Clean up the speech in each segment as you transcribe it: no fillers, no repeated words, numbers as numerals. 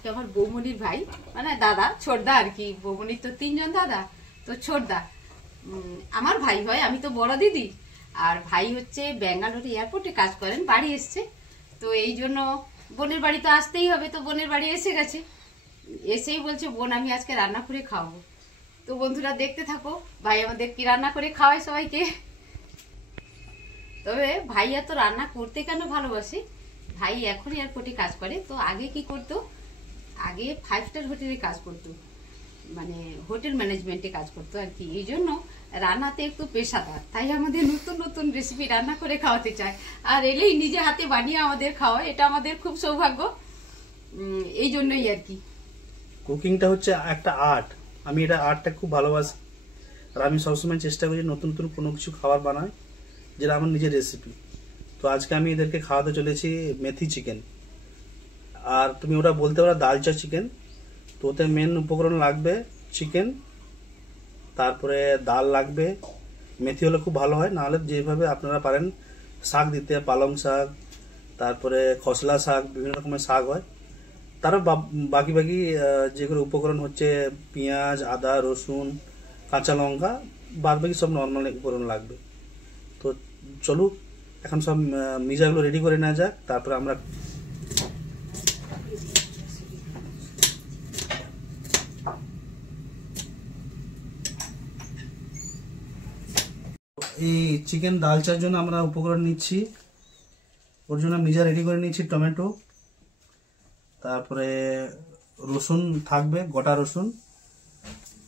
আজকে আমার বৌমনির ভাই মানে দাদা ছোটদা আর কি, বৌমনির তো 3 জন দাদা, তো ছোটদা আমার ভাই হয়, আমি তো বড় দিদি। আর ভাই হচ্ছে ব্যাঙ্গালোর এয়ারপোর্টে কাজ করেন, বাড়ি এসছে। তো এই জন্য বোনের বাড়ি তো আসতেই হবে, তো বোনের বাড়ি এসে গেছে। এসেই বলছে বোন আমি আজকে রান্না করে খাওয়াবো। তো বন্ধুরা দেখতে থাকো ভাই আমাদের কি রান্না করে খাওয়ায় সবাইকে। তবে ভাইয়া তো রান্না করতে কেন ভালোবাসে, ভাই এখন এয়ারপোর্টে কাজ করে, তো আগে কি করতো, আগে 5 স্টার হোটেলে কাজ করতো, মানে হোটেল ম্যানেজমেন্টে কাজ করতো আর কি। এই জন্য রান্নাতে একটু পেশাদার, তাই আমাদের নতুন নতুন রেসিপি রান্না করে খাওয়াতে চায়। আর এলেই নিজে হাতে বানিয়ে আমাদের খাওয়ায়, এটা আমাদের খুব সৌভাগ্য। এই জন্যই আর কি। কুকিংটা হচ্ছে একটা আর্ট, আমি এটা আর্টটা খুব ভালোবাসি। আর আমি সবসময় চেষ্টা করি নতুন নতুন কোনো কিছু খাবার বানাই, যেটা আমার নিজের রেসিপি। তো আজকে আমি এদেরকে খাওয়াতে চলেছি মেথি চিকেন, আর তুমি ওটা বলতে পারো দালচা চিকেন। তো ওতে মেন উপকরণ লাগবে চিকেন, তারপরে ডাল লাগবে, মেথি হলে খুব ভালো হয়, নাহলে যেভাবে আপনারা পারেন শাক দিতে, পালং শাক, তারপরে খসলা শাক, বিভিন্ন রকমের শাক হয়। তারও বাকি বাকি যেগুলো উপকরণ হচ্ছে পেঁয়াজ, আদা, রসুন, কাঁচা লঙ্কা, বাদ বাকি সব নর্মাল উপকরণ লাগবে। তো চলুক এখন সব মিজাগুলো রেডি করে নেওয়া যাক, তারপরে আমরা এই চিকেন দালচার জন্য আমরা উপকরণ নিচ্ছি। ওর জন্য মিজা রেডি করে নিচ্ছি টমেটো, তারপরে রসুন থাকবে, গোটা রসুন,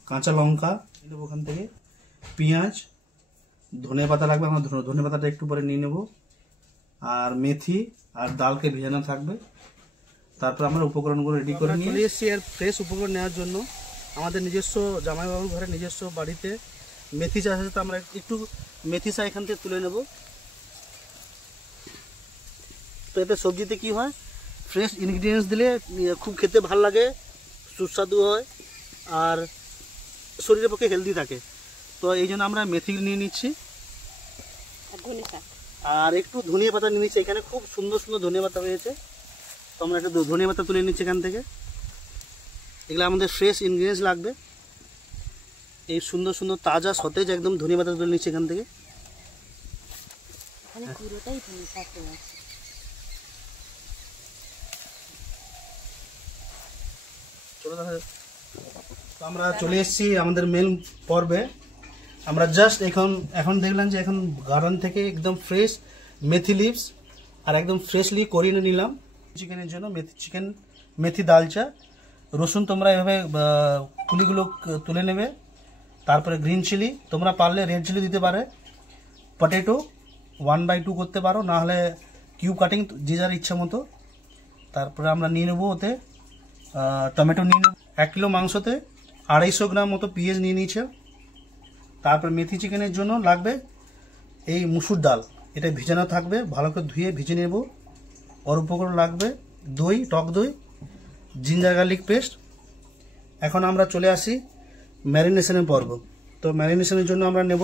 কাঁচা লঙ্কা নেব ওখান থেকে, পেঁয়াজ, ধনে পাতা লাগবে, আমরা ধনে পাতাটা একটু পরে নিয়ে নেব, আর মেথি আর ডালকে ভেজানো থাকবে। তারপর আমরা উপকরণগুলো রেডি করে নিয়ে চলে এসেছি। আর ফ্রেশ উপকরণ নেওয়ার জন্য আমাদের নিজস্ব জামাইবাবুর ঘরে নিজস্ব বাড়িতে মেথি চাষ আছে, তো আমরা একটু মেথি চা এখান থেকে তুলে নেব। তো এতে সবজিতে কি হয়, ফ্রেশ ইনগ্রিডিয়েন্টস দিলে খুব খেতে ভাল লাগে, সুস্বাদু হয়, আর শরীরের পক্ষে হেলদি থাকে। তো এই জন্য আমরা মেথি নিয়ে নিচ্ছি, আর একটু ধনিয়া পাতা নিয়ে নিচ্ছি। এখানে খুব সুন্দর সুন্দর ধনিয়া পাতা হয়েছে, তো আমরা একটু ধনিয়া পাতা তুলে নিচ্ছি এখান থেকে। এগুলো আমাদের ফ্রেশ ইনগ্রিডিয়েন্টস লাগবে, এই সুন্দর সুন্দর তাজা সতেজ একদম ধনিয়া পাতা তুলে নিচ্ছি এখান থেকে। চলো দেখা যাক। তো আমরা চলে এসেছি আমাদের মেন পর্বে। আমরা জাস্ট এখন দেখলাম যে এখন গার্ডেন থেকে একদম ফ্রেশ মেথি লিভস আর একদম ফ্রেশলি করিয়ে নিলাম চিকেনের জন্য। মেথি দালচা, রসুন তোমরা এভাবে কুলিগুলো তুলে নেবে, তারপরে গ্রিন চিলি, তোমরা পারলে রেড চিলি দিতে পারে, পটেটো 1/2 করতে পারো, না হলে কিউব কাটিং যে যার ইচ্ছা মতো। তারপরে আমরা নিয়ে নেবো ওতে টমেটো নিয়ে নেব। 1 কিলো মাংসতে 250 গ্রাম মতো পেঁয়াজ নিয়ে নিয়েছে। তারপর মেথি চিকেনের জন্য লাগবে এই মুসুর ডাল, এটা ভিজানো থাকবে, ভালো করে ধুয়ে ভিজে নেব। ওর উপকরণ লাগবে দই, টক দই, জিঞ্জার গার্লিক পেস্ট। এখন আমরা চলে আসি ম্যারিনেশনের পর্ব। তো ম্যারিনেশনের জন্য আমরা নেব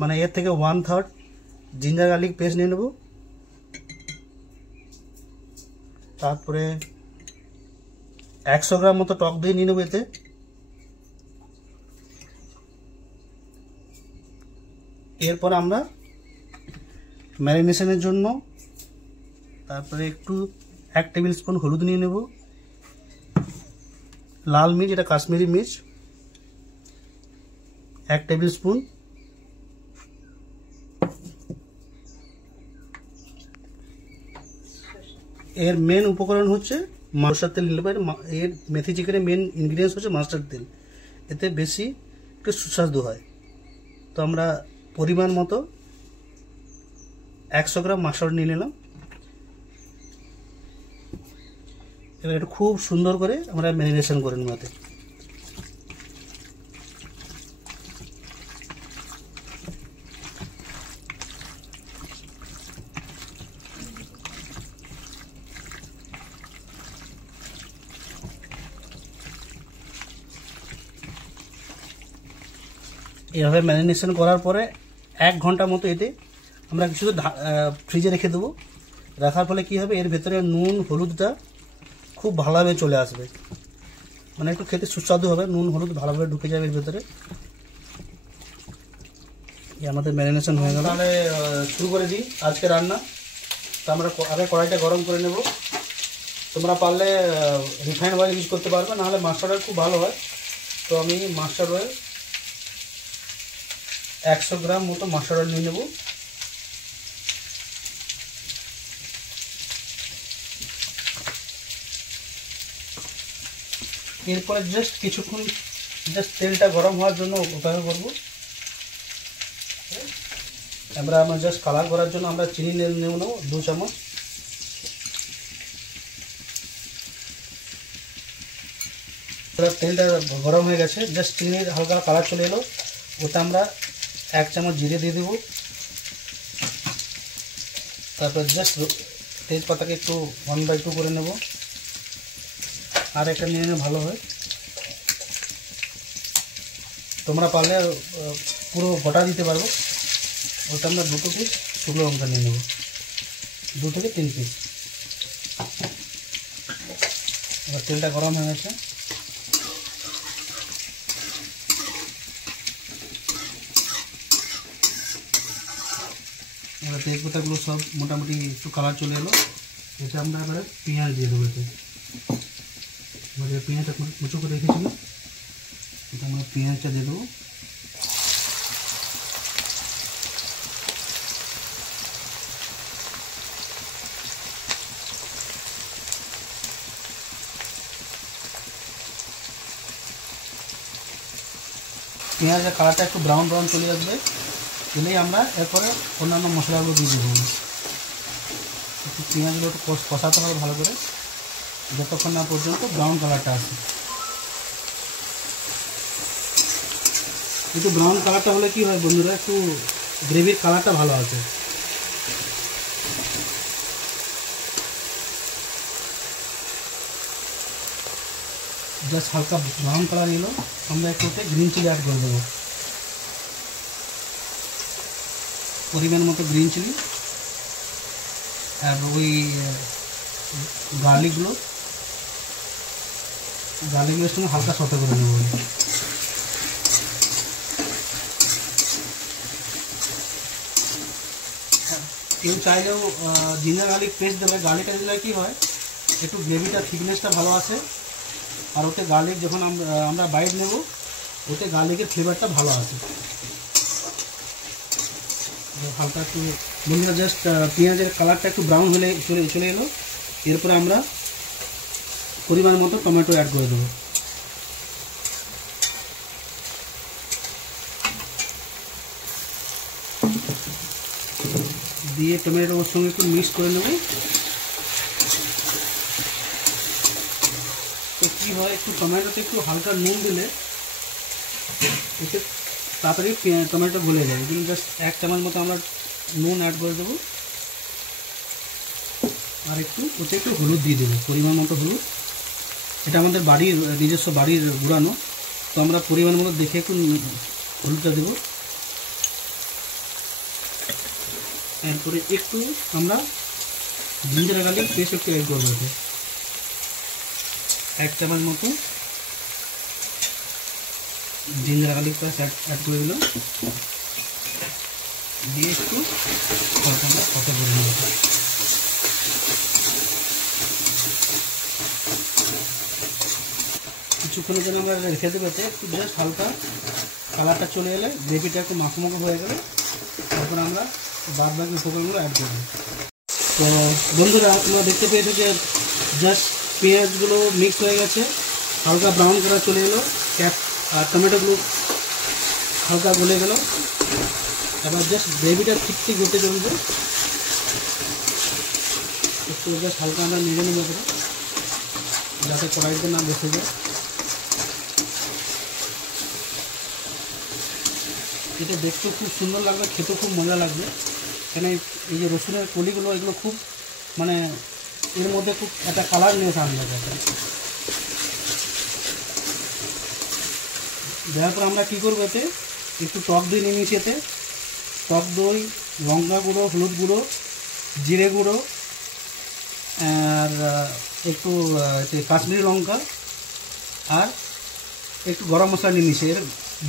মানে এর থেকে 1/3 জিঞ্জার গার্লিক পেস্ট নিয়ে নেব। তারপরে 100 গ্রাম মতো টক দই নিয়ে নেব এতে। এরপর আমরা ম্যারিনেশনের জন্য তারপরে একটু 1 টেবিল স্পুন হলুদ নিয়ে নেব, লাল মির্চ, এটা কাশ্মীরি মির্চ 1 টেবিল স্পুন, এর মেন উপকরণ হচ্ছে মাস্টার্ড তেল নিলে পারে। এর মেথি চিকেনের মেন ইনগ্রিডিয়েন্টস হচ্ছে মাস্টার্ড তেল, এতে বেশি একটু সুস্বাদু হয়। তো আমরা পরিমাণ মতো 100 গ্রাম মাস্টার্ড নিয়ে নিলাম। এবার একটু খুব সুন্দর করে আমরা ম্যারিনেশন করে নেব। এভাবে ম্যারিনেশন করার পরে 1 ঘন্টা মতো এতে আমরা কিছু ফ্রিজে রেখে দেবো, রাখার ফলে কি হবে, এর ভেতরে নুন হলুদটা খুব ভালোভাবে চলে আসবে, মানে একটু খেতে সুস্বাদু হবে, নুন হলুদ ভালোভাবে ঢুকে যাবে এর ভেতরে। আমাদের ম্যারিনেশন হয়ে গেল, তাহলে শুরু করে দিই আজকে রান্না। তো আমরা আগে কড়াইটা গরম করে নেব। তোমরা পারলে রিফাইন্ড অয়েল ইউজ করতে পারবে, নাহলে মাস্টার্ড অয়েল খুব ভালো হয়। তো আমি মাস্টার্ড অয়েল 100 গ্রাম মতো মাস্টার্ড অয়েল নিয়ে নেব। এরপরে জাস্ট কিছুক্ষণ তেলটা গরম হওয়ার জন্য অপেক্ষা করব। আমরা জাস্ট কালার করার জন্য আমরা চিনি নেব 2 চামচ। তেলটা গরম হয়ে গেছে, জাস্ট চিনির হালকা কালার চলে এলো, ওটা আমরা 1 চামচ জিরে দিয়ে দেবো। তারপর জাস্ট তেজপাতাকে একটু 1/2 করে নেব, আর একটা নিয়ে নিলে ভালো হয়। তোমরা পারলে পুরো গোটা দিতে পারবো, ওটা আমরা 2 পিস শুকনো লঙ্কা নিয়ে নেব, 2 থেকে 3 পিস। এবার তেলটা গরম হয়ে গেছে, এবার তেজপাতাগুলো সব মোটামুটি একটু কালার চলে এলো, এটা আমরা এবারে পেঁয়াজ দিয়ে দেবো। এতে আমাদের পেঁয়াজটা কুচো করে রেখেছিলাম, এটা আমরা পেঁয়াজটা দিয়ে দেবো। পেঁয়াজের কালারটা একটু ব্রাউন চলে আসবে, এলেই আমরা এরপরে অন্যান্য মশলাগুলো দিয়ে দেবো। একটু পেঁয়াজগুলো একটু কষাতে হবে ভালো করে, যতক্ষণ না পর্যন্ত ব্রাউন কালারটা আসে। একটু ব্রাউন কালারটা হলে কি হয় বন্ধুরা, একটু গ্রেভির কালারটা ভালো আছে। জাস্ট হালকা ব্রাউন কালার এলো, আমরা একটু গ্রিন চিলি অ্যাড করে দেবো, পরিমাণ মতো গ্রিন চিলি। আর ওই গার্লিকগুলোর সঙ্গে হালকা সতে করে নেব। কেউ চাইলেও জিঞ্জার গার্লিক পেস্ট দেবে, গার্লিকটা দিলে কী হয়, একটু গ্রেভিটা থিকনেসটা ভালো আসে, আর ওতে গার্লিক যখন আমরা বাইট নেব, ওতে গার্লিকের ফ্লেভারটা ভালো আসে। হালকা একটু বন্ধুরা জাস্ট পেঁয়াজের কালারটা একটু ব্রাউন হলে চলে এলো, এরপরে আমরা পরিমাণ মতো টমেটো অ্যাড করে দেবো। দিয়ে টমেটোর সঙ্গে একটু মিক্স করে নেব। তো কী হয়, একটু টমেটোতে একটু হালকা নুন দিলে এতে তাড়াতাড়ি টমেটো গলে যায়। এই জন্য জাস্ট 1 চামচ মতো আমরা নুন অ্যাড করে দেবো, আর ওতে একটু হলুদ দিয়ে দেবো, পরিমাণ মতো হলুদ। এটা আমাদের নিজস্ব বাড়ির গুঁড়ানো, তো আমরা পরিমাণ মতো দেখে একটু হলুদটা দেবো। এরপরে একটু আমরা জিঞ্জার গার্লিক পেস্ট একটু অ্যাড করবো, 1 চামচ মতো জিঞ্জার গার্লিক পেস্ট অ্যাড করে দিলাম, দিয়ে একটু হালকা কষা করে নেব। কিছুক্ষণের জন্য আমরা রেখে দেবো, একটু জাস্ট হালকা কালারটা চলে এলে, গ্রেভিটা একটু মাখো হয়ে গেলে, তারপর আমরা বাদ বাকি উপকরণগুলো অ্যাড করবো। তো বন্ধুরা তোমরা দেখতে পেয়েছো যে জাস্ট পেঁয়াজগুলো মিক্স হয়ে গেছে, হালকা ব্রাউন কালার চলে এলো, আর টমেটোগুলো হালকা গলে গেল। এবার জাস্ট গ্রেভিটা ঠিক হতে চলবে, একটু জাস্ট হালকা আমরা নেড়ে নেবো যাতে কড়াইতে না বসে যায়। এটা দেখতে খুব সুন্দর লাগবে, খেতে খুব মজা লাগবে, কেন এই যে রসুনের কলিগুলো এগুলো খুব মানে এর মধ্যে খুব একটা কালার নিয়ে আনবে। দেওয়ার পর আমরা কী করবো, এতে একটু টক দই নিয়ে নিয়েছি, এতে টক দই, লঙ্কা গুঁড়ো, হলুদ গুঁড়ো, জিরে গুঁড়ো, আর একটু কাশ্মীরি লঙ্কা আর একটু গরম মশলা নিয়ে নিচ্ছি, এর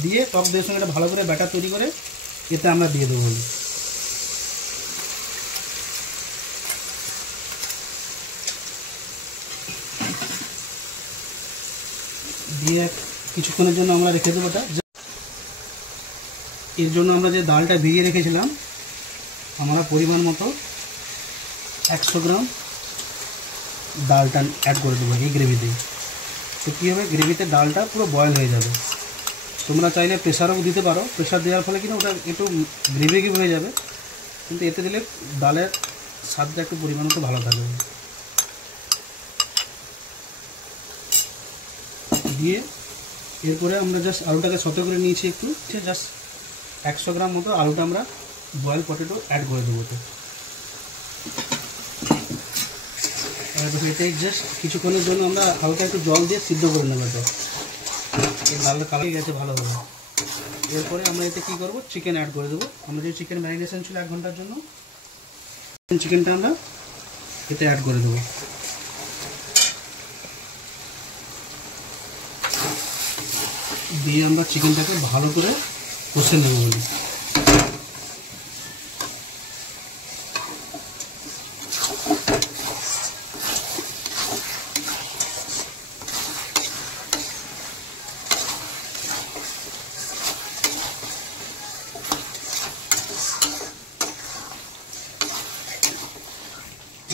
দিয়ে টক দইয়ের সঙ্গে এটা ভালো করে ব্যাটার তৈরি করে এতে আমরা দিয়ে দেবো। দিয়ে কিছুক্ষণের জন্য আমরা রেখে দেবো। এর জন্য আমরা যে ডালটা ভিজিয়ে রেখেছিলাম আমরা পরিমাণ মতো 100 গ্রাম ডালটা অ্যাড করে দেবো এই গ্রেভিতে। তো কী হবে, গ্রেভিতে ডালটা পুরো বয়েল হয়ে যাবে। তোমরা চাইলে প্রেশারও দিতে পারো, প্রেশার দেওয়ার ফলে কিন্তু ওটা একটু গ্রেভি হয়ে যাবে, কিন্তু এতে দিলে ডালের স্বাদটা একটু পরিমাণ মতো ভালো থাকবে। দিয়ে এরপরে আমরা জাস্ট আলুটাকে সতে করে নিয়েছি একটু, জাস্ট 100 গ্রাম মতো আলুটা আমরা বয়েল পটেটো অ্যাড করে দেবো। তো এটাই জাস্ট কিছুক্ষণের জন্য আমরা হালকা একটু জল দিয়ে সিদ্ধ করে নেবো। তো এই ডালটা কালিয়ে গেছে ভালোভাবে। এরপরে আমরা এতে কী করবো, চিকেন অ্যাড করে দেবো। আমরা যে চিকেন ম্যারিনেশন ছিল 1 ঘন্টার জন্য, চিকেনটা আমরা এতে অ্যাড করে দেবো। দিয়ে আমরা চিকেনটাকে ভালো করে কষে নেব বলি।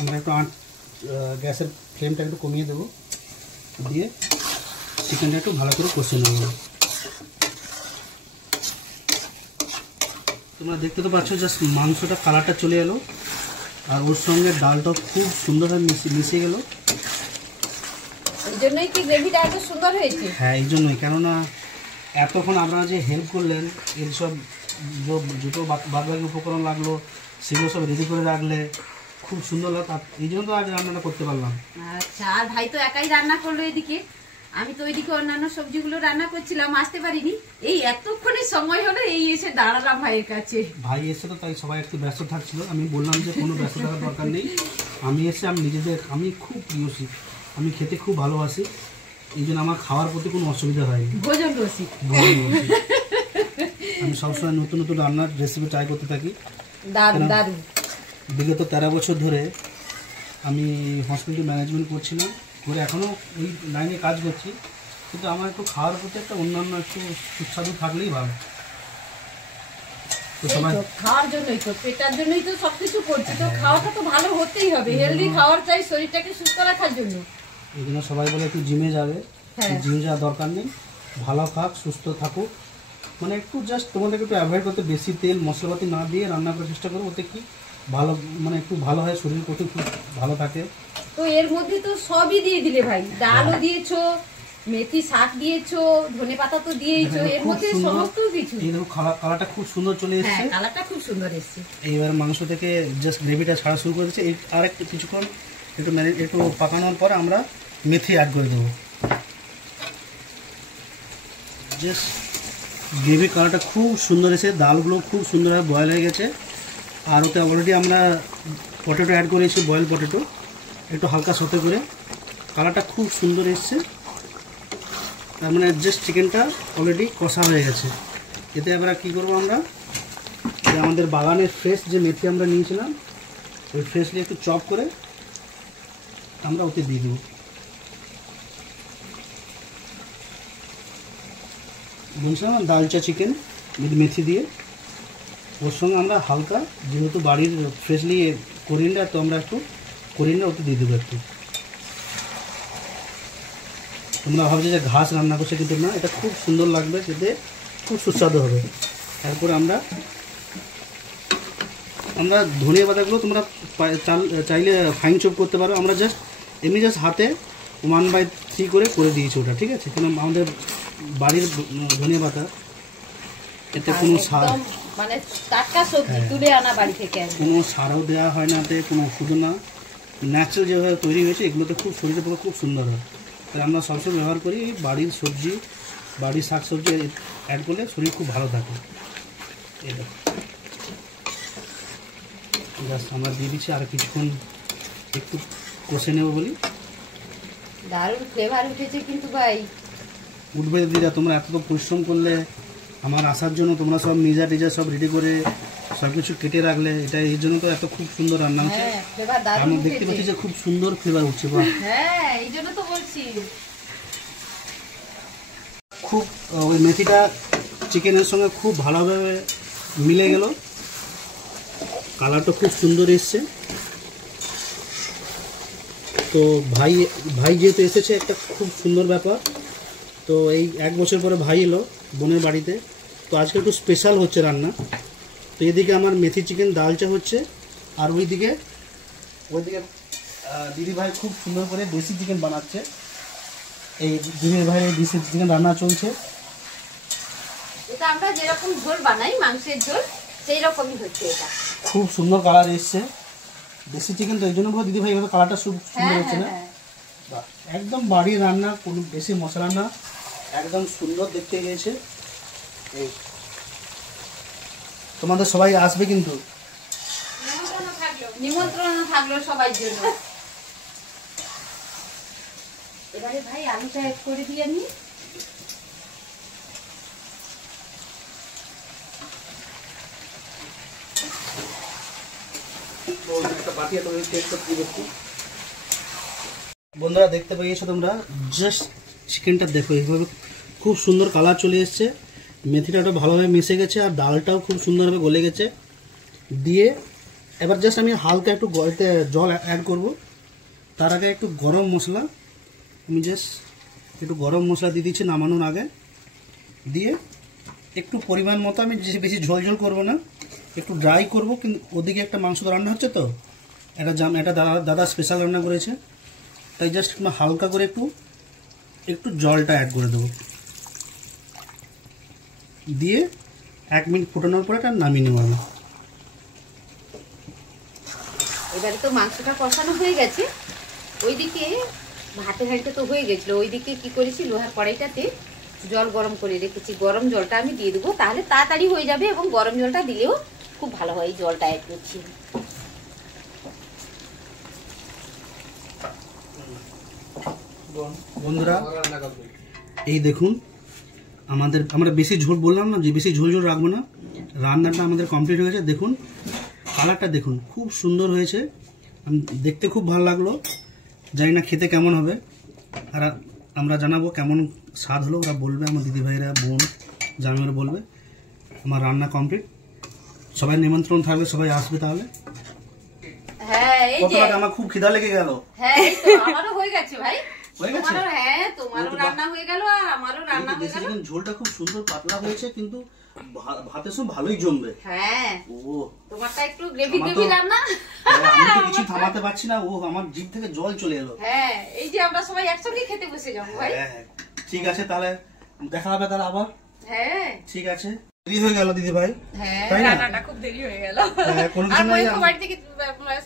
আমরা একটু গ্যাসের ফ্লেমটা একটু কমিয়ে দেবো, দিয়ে চিকেনটা একটু ভালো করে কষে নেব। তোমরা দেখতে তো পাচ্ছ জাস্ট মাংসটা কালারটা চলে এলো, আর ওর সঙ্গে ডালটা খুব সুন্দরভাবে মিশে গেল। এই জন্যই কি গ্রেভিটা এত সুন্দর হয়েছে? হ্যাঁ, এই জন্যই। কেননা এতক্ষণ আপনারা যে হেল্প করলেন, এর সব দুটো বাদবাকি উপকরণ লাগলো সেগুলো সব রেডি করে রাখলে খুব সুন্দর লাগতো, এই জন্য তো আজ রান্নাটা করতে পারলাম। আচ্ছা, আর ভাই তো একাই রান্না করলো এদিকে, আমি তো ওইদিকে অন্যান্য সবজিগুলো রান্না করছিলাম, আসতে পারিনি। এই এতক্ষণে সময় হলো, এই এসে দাঁড়ালাম ভাইয়ের কাছে। ভাই এসে তো তাই সবাই একটু ব্যস্ত থাকছিল, আমি বললাম যে কোনো ব্যস্ত থাকার দরকার নেই, আমি এসে আমি খুব প্রিয়সী, আমি খেতে খুব ভালোবাসি, এই জন্য আমার খাওয়ার প্রতি কোনো অসুবিধা হয়নি। ভোজন রসিক আমি সবসময় নতুন নতুন রান্নার রেসিপি ট্রাই করতে থাকি। দারুণ দারুণ। বিগত 13 বছর ধরে আমি হসপিটাল ম্যানেজমেন্ট করছিলাম, করে এখনও এই লাইনে কাজ করছি, কিন্তু আমার একটু খাওয়ার প্রতি একটা অন্যান্য একটু সুস্বাদু থাকলেই ভালো। তো সবাই খাওয়ার জন্যই তো, পেটার জন্যই তো সবকিছু করছি, তো খাওয়াটা তো ভালো হতেই হবে, হেলদি খাওয়ার চাই শরীরটাকে সুস্থ রাখার জন্য। এই জন্য সবাই বলে একটু জিমে যাবে, জিম যাওয়ার দরকার নেই, ভালো খাক, সুস্থ থাকুক, মানে একটু জাস্ট তোমাদেরকে একটু অ্যাভয়েড করতে, বেশি তেল মশলাপাতি না দিয়ে রান্না করার চেষ্টা করো, ওতে কি ভালো, মানে একটু ভালো হয়, শরীর প্রতি খুব ভালো থাকে। তো এর মধ্যে তো সবই দিয়ে দিলে ভাই, ডালও দিয়েছো, মেথি শাক দিয়েছো, ধনেপাতা তো দিয়েইছো, এর মধ্যে সমস্ত কিছু। এই দেখো কালারটা খুব সুন্দর চলে এসেছে। হ্যাঁ, কালারটা খুব সুন্দর এসেছে। এইবার মাংস থেকে জাস্ট গ্রেভিটা ছাড়া শুরু করে দিচ্ছে। আর একটু কিছুক্ষণ একটু পাকানোর পর আমরা মেথি অ্যাড করে দেবো। জাস্ট গ্রেভি কালারটা খুব সুন্দর এসে, ডালগুলো খুব সুন্দরভাবে বয়েল হয়ে গেছে, আর ওতে অলরেডি আমরা পটেটো অ্যাড করেছি, বয়েল পটেটো, একটু হালকা সতে করে, কালারটা খুব সুন্দর এসছে। তার মানে জাস্ট চিকেনটা অলরেডি কষা হয়ে গেছে। এতে আমরা কী করবো, আমরা আমাদের বাগানের ফ্রেশ যে মেথি আমরা নিয়েছিলাম, ওই ফ্রেশলি একটু চপ করে আমরা ওতে দিয়ে দেবো। বলছিলাম ডালচা চিকেন উইথ মেথি দিয়ে, ওর সঙ্গে আমরা হালকা, যেহেতু বাড়ির ফ্রেশলি করিয়েন্ডার, তো আমরা একটু করিয়েন্ডার ওতে দিয়ে দেবো একটু। তোমরা ভাবছো যে ঘাস রান্না করছে, কিন্তু না, এটা খুব সুন্দর লাগবে খেতে, খুব সুস্বাদু হবে। তারপরে আমরা ধনিয়া পাতাগুলো তোমরা চাইলে ফাইন চপ করতে পারো, আমরা জাস্ট এমনি জাস্ট হাতে 1/3 করে দিয়েছি ওটা, ঠিক আছে? কারণ আমাদের বাড়ির ধনিয়া পাতা, এতে কোনো সার, মানে টাটকা সবজি তুলে আনা বাড়ি থেকে, কোনো সারও দেওয়া হয় না, এতে কোনো ওষুধও না, ন্যাচারাল যেভাবে তৈরি হয়েছে, এগুলোতে খুব শরীরের পক্ষে খুব সুন্দর হয়। তাহলে আমরা সবসময় ব্যবহার করি বাড়ির সবজি, বাড়ির শাক সবজি অ্যাড করলে শরীর খুব ভালো থাকে। এটা জাস্ট আমরা দিয়ে দিচ্ছি, আর কিছুক্ষণ একটু কষে নেবো বলি। দারুণ ফ্লেভার উঠেছে কিন্তু ভাই। উঠবে দিদা, তোমরা এত পরিশ্রম করলে আমার আসার জন্য, তোমরা সব নিজা টিজা সব রেডি করে সব কিছু কেটে রাখলে, এটা এই জন্য তো এত খুব সুন্দর রান্না হচ্ছে। হ্যাঁ ফ্লেভার দারুণ আমি উঠেছে। দেখতে পাচ্ছি যে খুব সুন্দর ফ্লেভার উঠছে। বাহ, হ্যাঁ এই জন্য তো বলছি। খুব ওই মেথিটা চিকেনের সঙ্গে খুব ভালোভাবে মিলে গেল, কালারটা খুব সুন্দর এসছে। তো ভাই ভাই যেহেতু এসেছে, একটা খুব সুন্দর ব্যাপার। তো এই 1 বছর পরে ভাই এলো বোনের বাড়িতে, তো আজকে একটু স্পেশাল হচ্ছে রান্না। তো এদিকে আমার মেথি চিকেন ডালচা হচ্ছে, আর ওইদিকে দিদি ভাই খুব সুন্দর করে দেশি চিকেন বানাচ্ছে। এই দিদি ভাইয়ের দেশি চিকেন রান্না চলছে। এটা আমরা যেরকম ঝোল বানাই মাংসের ঝোল, সেই রকমই হচ্ছে এটা। খুব সুন্দর কালার এসছে দেশি চিকেন, তো এই জন্য দিদি ভাই এভাবে কালারটা সুন্দর হচ্ছে না? বাহ, একদম বাড়ির রান্না, কোনো বেশি মশলা না, একদম সুন্দর দেখতে গিয়েছে। এই তোমাদের সবাই আসবে কিন্তু, নিমন্ত্রণ থাকলো সবার জন্য। এবারে ভাই আলুটা অ্যাড করে দিই আমি। বন্ধুরা দেখতে পেয়েছো তোমরা, জাস্ট চিকেনটা দেখো, এইভাবে খুব সুন্দর কালার চলে এসছে, মেথিটাও ভালোভাবে মিশে গেছে, আর ডালটাও খুব সুন্দরভাবে গলে গেছে। দিয়ে এবার জাস্ট আমি হালকা একটু জল অ্যাড করব। তার আগে একটু গরম মশলা, আমি জাস্ট একটু গরম মশলা দিয়ে দিচ্ছি নামানোর আগে। দিয়ে একটু পরিমাণ মতো, আমি বেশি ঝোল ঝোল করবো না, একটু ড্রাই করব। কিন্তু ওদিকে একটা মাংস রান্না হচ্ছে, তো এটা দাদা স্পেশাল রান্না করেছে, তাই জাস্ট হালকা করে একটু জলটা অ্যাড করে দেবো। দিয়ে 1 মিনিট ফোটানোর পরে এটা নামিয়ে নেওয়া হবে। এবারে তো মাংসটা কষানো হয়ে গেছে, ওইদিকে ভাতের হাঁড়িটা তো হয়ে গেছিলো, ওইদিকে কি করেছি, লোহার কড়াইটাতে জল গরম করে রেখেছি। গরম জলটা আমি দিয়ে দেবো, তাহলে তাড়াতাড়ি হয়ে যাবে, এবং গরম জলটা দিলেও খুব ভালো হয়। এই জলটা অ্যাড করছি। বন্ধুরা এই দেখুন, আমরা বেশি ঝোল বললাম না যে বেশি ঝোল রাখবো না, রান্নাটা আমাদের কমপ্লিট হয়ে গেছে। দেখুন কালারটা দেখুন, খুব সুন্দর হয়েছে, দেখতে খুব ভালো লাগলো। জানি না খেতে কেমন হবে, আর আমরা জানাবো কেমন স্বাদ হলো, ওরা বলবে, আমার দিদিভাইরা বোন জামাইরা বলবে। আমার রান্না কমপ্লিট, সবাই নিমন্ত্রণ থাকবে, সবাই আসবে তাহলে। হ্যাঁ এই যে আমার খুব খিদা লেগে গেল। হ্যাঁ এই তো আমারও হয়ে গেছে ভাই, হয়ে গেছে? তোমারও? হ্যাঁ তোমারও রান্না হয়ে গেল আর আমারও রান্না হয়ে গেল। ঝোলটা খুব সুন্দর পাতলা হয়েছে, কিন্তু ভাতের সব ভালোই জমবে। হ্যাঁ ও তোমারটা একটু গ্রেভি গ্রেভি রান্না। আমি তো কিছু থামাতে পারছি না, ও আমার জিভ থেকে জল চলে এলো। হ্যাঁ এই যে আমরা সবাই একসঙ্গে খেতে বসে যাবো ভাই। হ্যাঁ ঠিক আছে, তাহলে দেখা হবে তাহলে আবার। হ্যাঁ ঠিক আছে, দেরি হয়ে গেল দিদি ভাই। হ্যাঁ তাই না? রান্নাটা খুব দেরি হয়ে গেল। কোনো আর কিছু নাই, ময়ূর বাড়ি থেকে,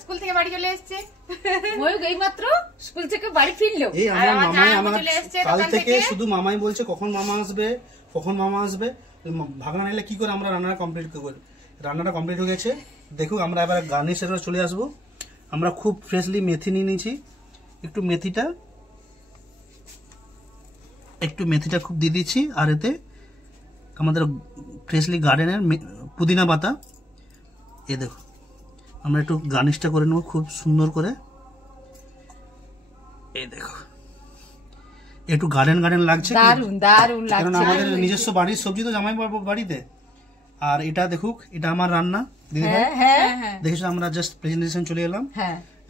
স্কুল থেকে বাড়ি চলে এসেছে। ময়ূর এইমাত্র স্কুল থেকে বাড়ি ফিরলো। এই আর আমার মামাই জামাই আমার চলে এসেছে কাল দোকান থেকে শুধু মামাই বলছে কখন মামা আসবে, কখন মামা আসবে। ভাগনা নিলে কি করে আমরা রান্নাটা কমপ্লিট করবো। রান্নাটা কমপ্লিট হয়ে গেছে, দেখুন আমরা এবার গার্নিশের চলে আসবো। আমরা খুব ফ্রেশলি মেথি নিয়ে নিয়েছি, একটু মেথিটা খুব দিয়ে দিচ্ছি, আর এতে আমাদের ফ্রেশলি গার্ডেনের পুদিনা পাতা। এ দেখো, আমরা একটু গার্নিশটা করে নেব খুব সুন্দর করে। এই দেখো, একটু গার্ডেন লাগছে, দারুন দারুন লাগছে, কারণ আমাদের নিজস্ব বাড়ির সবজি তো জামাই বাড়িতে। আর এটা দেখুক, এটা আমার রান্না দিদি ভাই। দেখেছো, আমরা জাস্ট প্রেজেন্টেশন চলে এলাম।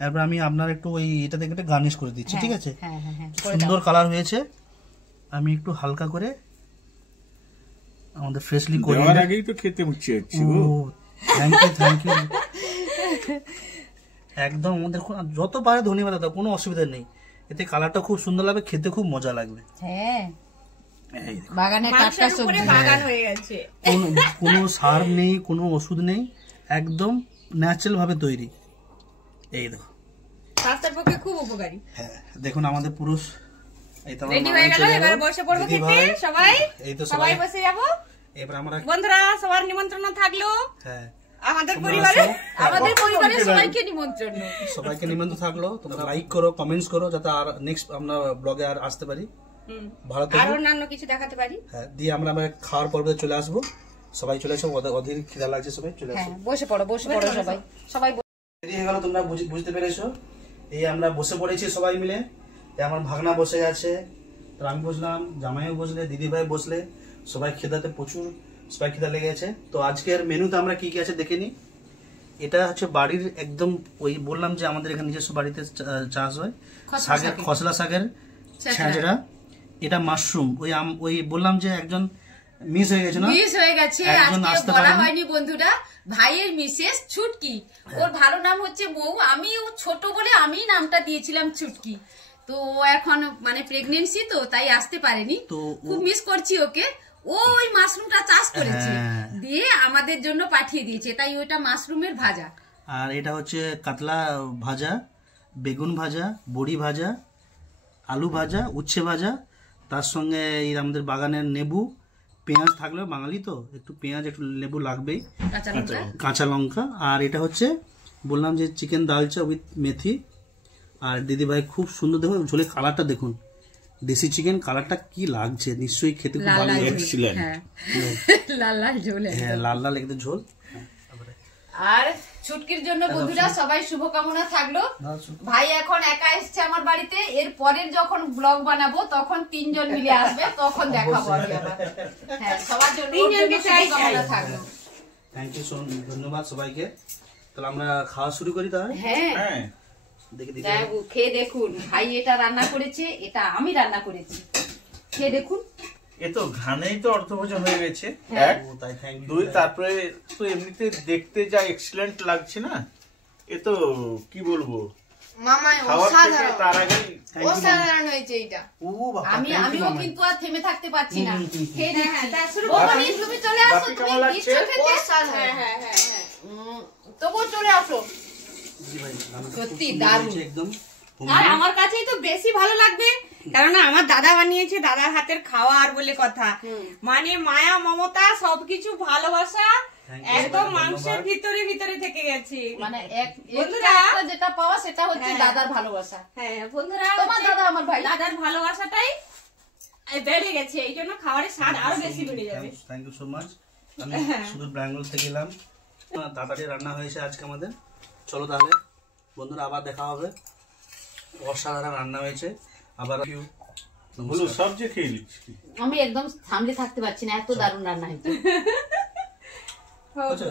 এরপর আমি আপনার একটু ওই এটা থেকে একটা গার্নিশ করে দিচ্ছি, ঠিক আছে? সুন্দর কালার হয়েছে, আমি একটু হালকা করে আমাদের ফ্রেশলি করে দেওয়ার আগেই তো খেতে মুচ্ছে হচ্ছে। থ্যাংক ইউ একদম। আমাদের যত পারে ধন্যবাদ দাদা, কোনো অসুবিধা নেই, এতে কালারটা খুব সুন্দর লাগবে, খেতে খুব মজা লাগবে। হ্যাঁ বাগানে টাটকা সবজি, বাগান হয়ে গেছে, কোনো সার নেই, কোনো ওষুধ নেই, একদম ন্যাচারাল ভাবে তৈরি। এই দেখো, স্বাস্থ্যের পক্ষে খুব উপকারী। হ্যাঁ দেখুন আমাদের পুরুষ রেডি হয়ে গেল, এবার বসে পড়বো খেতে সবাই। এই তো সবাই বসে যাবো। এবার আমরা বন্ধুরা সবার নিমন্ত্রণ থাকলো। হ্যাঁ আমাদের তোমরা পরিবারে আসো। আমাদের পরিবারের সবাইকে নিমন্ত্রণ। সবাইকে নিমন্ত্রণ থাকলো, তোমরা লাইক করো, কমেন্টস করো, যাতে আর নেক্সট আমরা ব্লগে আর আসতে পারি। ভালো আর থেকো। অন্যান্য কিছু দেখাতে পারি। হ্যাঁ, দিয়ে আমরা খাওয়ার পর্বে চলে আসবো। সবাই চলে আসো, ওদের খিদা লাগছে, সবাই চলে আসো। বসে পড়ো সবাই সবাই। দেরি হয়ে গেল, তোমরা বুঝতে পেরেছো। এই আমরা বসে পড়েছি সবাই মিলে। এই আমার ভাগনা বসে আছে, তো আমি বসলাম, জামাইও বসলে, দিদি ভাই বসলে, সবাই খিদাতে প্রচুর, সবাই খিদা লেগে আছে। তো আজকের মেনুতে আমরা কি কি আছে দেখে নিই। এটা হচ্ছে বাড়ির একদম, ওই বললাম যে আমাদের এখানে নিজস্ব বাড়িতে চাষ হয় শাকের, খসলা শাকের ছ্যাঁচড়া। এটা মাশরুম, ওই বললাম যে একজন মিস হয়ে গেছে না, মিস হয়ে গেছে, একজন আজকে আসতে বলা পারেনি। হয়নি বন্ধুরা। ভাইয়ের মিসেস ছুটকি, ওর ভালো নাম হচ্ছে বউ, আমি ও ছোট বলে আমি নামটা দিয়েছিলাম ছুটকি। তো ও এখন মানে প্রেগনেন্সি, তো তাই আসতে পারেনি, তো খুব মিস করছি ওকে। ও ওই মাশরুমটা চাষ করেছে, হ্যাঁ। দিয়ে আমাদের জন্য পাঠিয়ে দিয়েছে, তাই ওইটা মাশরুমের ভাজা। আর এটা হচ্ছে কাতলা ভাজা, বেগুন ভাজা, বড়ি ভাজা, আলু ভাজা, উচ্ছে ভাজা, তার সঙ্গে এই আমাদের বাগানের নেবু, পেঁয়াজ থাকলেও বাঙালি তো একটু পেঁয়াজ একটু লেবু লাগবেই, কাঁচা লঙ্কা। কাঁচা লঙ্কা। আর এটা হচ্ছে বললাম যে চিকেন দালচা উইথ মেথি। আর দিদি ভাই খুব সুন্দর, দেখুন ঝোলের কালারটা দেখুন, দেশি চিকেন কালারটা কি লাগছে, নিশ্চয়ই খেতে খুব ভালো লাগবে। হ্যাঁ, লাল লাল ঝোল। হ্যাঁ, লাল লাল একদম ঝোল। আর ছুটকির জন্য বন্ধুরা সবাই শুভকামনা থাকলো। ভাই এখন একা এসছে আমার বাড়িতে, এর পরের যখন ব্লগ বানাবো তখন 3 জন মিলে আসবে, তখন দেখাবো আমি আবার। হ্ঁ, সবার জন্য শুভকামনা থাকলো। থ্যাংক ইউ, ধন্যবাদ সবাইকে। তাহলে আমরা খাওয়া শুরু করি তাহলে। হ্যাঁ, দেখি দেখি। খেয়ে দেখুন, ভাই এটা রান্না করেছে, এটা আমি রান্না করেছি, খেয়ে দেখুন। এ তো ঘানেই তো অর্থভোজন হয়ে গেছে। হ্যাঁ। এক, ও, তাই থ্যাংক ইউ। দুই, তারপরে তো এমনিতে দেখতে যা এক্সিলেন্ট লাগছে না, এ তো কি বলবো, মামাই খাওয়ার থেকে অসাধারণ, তার আগেই অসাধারণ হয়েছে এটা। ও বাবা, আমিও কিন্তু আর থেমে থাকতে পারছি না, খেয়ে হ্যাঁ, দিচ্ছি। তাই শুরু বৌমনি, তুমি চলে আসো, বাপি তুমি কেমন লাগছে? দিচ্ছ খেতে। অসাধারণ। তবুও চলে আসো। সত্যি দারুণ। একদম আর আমার কাছেই তো বেশি ভালো লাগবে, কারণ আমার দাদা বানিয়েছে, দাদার হাতের খাওয়া আর বলে কথা, মানে মায়া মমতা সবকিছু ভালোবাসা Thank you, একদম ধন্যবাদ। মাংসের ভিতরে ভিতরে থেকে গেছে। মানে বন্ধুরা, একটা যেটা পাওয়া সেটা হচ্ছে হ্যাঁ। দাদার ভালোবাসা। হ্যাঁ বন্ধুরা, তোমার দাদা আমার ভাই। দাদার ভালোবাসাটাই বেড়ে গেছে, এই জন্য খাবারের স্বাদ আরো বেশি বেড়ে যাবে। Thank you so much. আমি শুধু ব্যাঙ্গালোর থেকে এলাম, তাড়াতাড়ি রান্না হয়েছে আজকে আমাদের। চলো তাহলে বন্ধুরা, আবার দেখা হবে। অসাধারণ রান্না হয়েছে আবার। হলো সব যে খেয়ে নিচ্ছি। আমি একদম সামলে থাকতে পারছি না, এত দারুণ রান্না হয়েছে। আচ্ছা